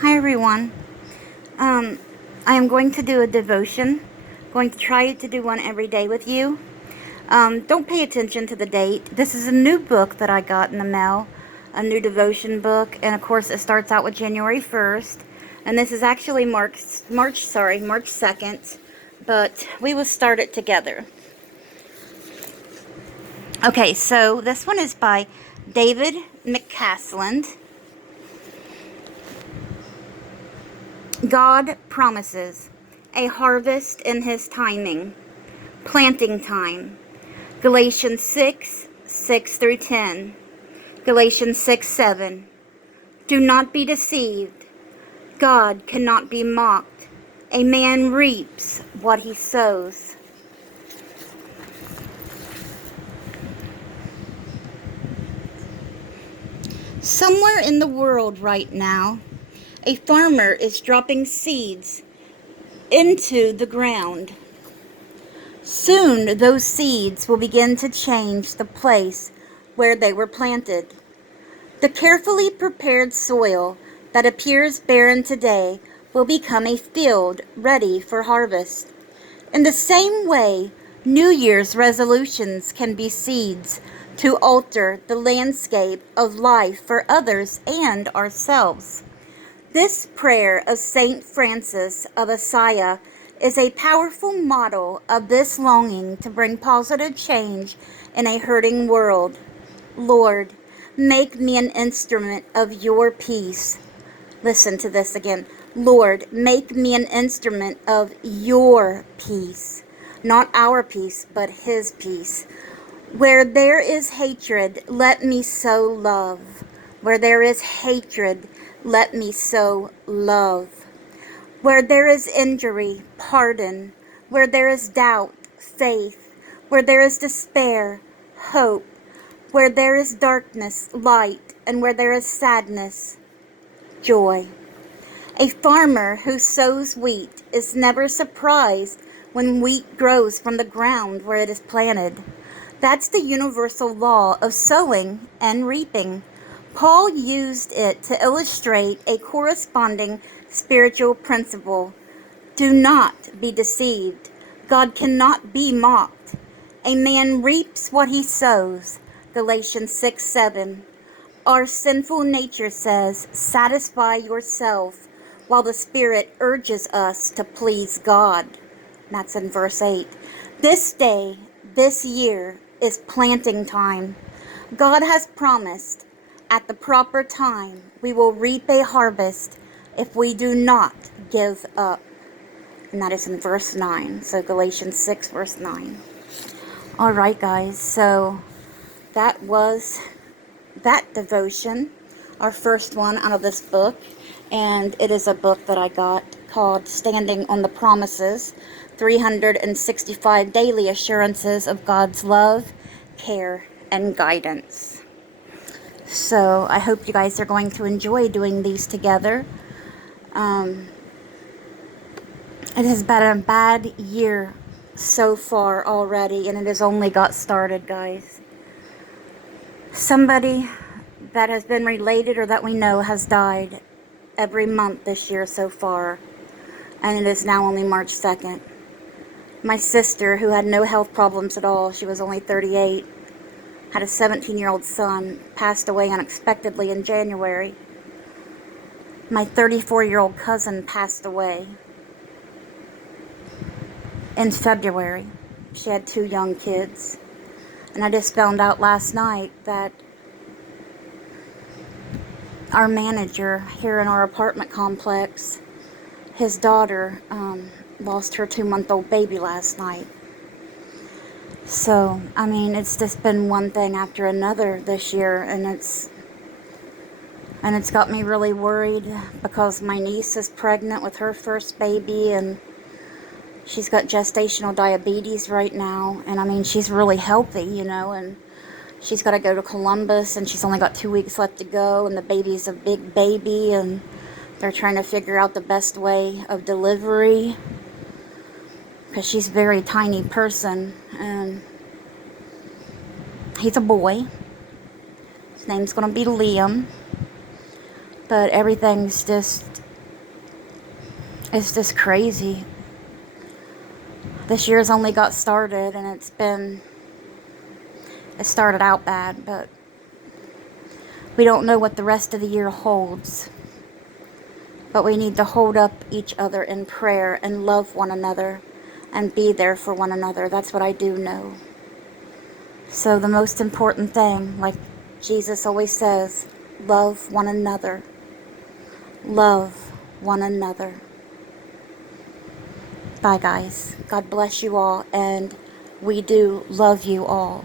Hi everyone. Um, I am going to do a devotion. Going to try to do one every day with you. Don't pay attention to the date. This is a new book that I got in the mail, a new devotion book, and of course it starts out with January 1st, and this is actually March 2nd, but we will start it together. Okay, so this one is by David McCasland. God promises a harvest in his timing. Planting time. Galatians 6 through 10. Galatians 6, 7. Do not be deceived. God cannot be mocked. A man reaps what he sows. Somewhere in the world right now, a farmer is dropping seeds into the ground. Soon those seeds will begin to change the place where they were planted. The carefully prepared soil that appears barren today will become a field ready for harvest. In the same way, New Year's resolutions can be seeds to alter the landscape of life for others and ourselves. This prayer of Saint Francis of Assisi is a powerful model of this longing to bring positive change in a hurting world. Lord, make me an instrument of your peace. Listen to this again. Lord, make me an instrument of your peace. Not our peace, but his peace. Where there is hatred, let me sow love. Where there is hatred, let me sow love. Where there is injury, pardon. Where there is doubt, faith. Where there is despair, hope. Where there is darkness, light. And where there is sadness, joy. A farmer who sows wheat is never surprised when wheat grows from the ground where it is planted. That's the universal law of sowing and reaping. Paul used it to illustrate a corresponding spiritual principle. Do not be deceived. God cannot be mocked. A man reaps what he sows. Galatians 6, 7. Our sinful nature says, satisfy yourself, while the Spirit urges us to please God. That's in verse 8. This day, this year, is planting time. God has promised at the proper time we will reap a harvest if we do not give up. And that is in verse 9. So Galatians 6, verse 9. Alright guys, so that was that devotion, our first one out of this book. And it is a book that I got called Standing on the Promises, 365 Daily Assurances of God's Love, Care, and Guidance. So I hope you guys are going to enjoy doing these together. It has been a bad year so far already, and it has only got started, guys. Somebody that has been related or that we know has died every month this year so far, and it is now only March 2nd. My sister, who had no health problems at all, she was only 38, had a 17-year-old son, passed away unexpectedly in January. My 34-year-old cousin passed away in February. She had 2 young kids. And I just found out last night that our manager here in our apartment complex, his daughter lost her 2-month-old baby last night. So, I mean, it's just been one thing after another this year, and it's got me really worried because my niece is pregnant with her first baby, and she's got gestational diabetes right now, and I mean, she's really healthy, you know, and she's got to go to Columbus, and she's only got 2 weeks left to go, and the baby's a big baby, and they're trying to figure out the best way of delivery, because she's a very tiny person, and he's a boy. His name's going to be Liam, But everything's it's just crazy. This year's only got started, and it started out bad, but we don't know what the rest of the year holds. But we need to hold up each other in prayer and love one another and be there for one another. That's what I do know. So the most important thing, like Jesus always says, love one another. Love one another. Bye, guys. God bless you all, and we do love you all.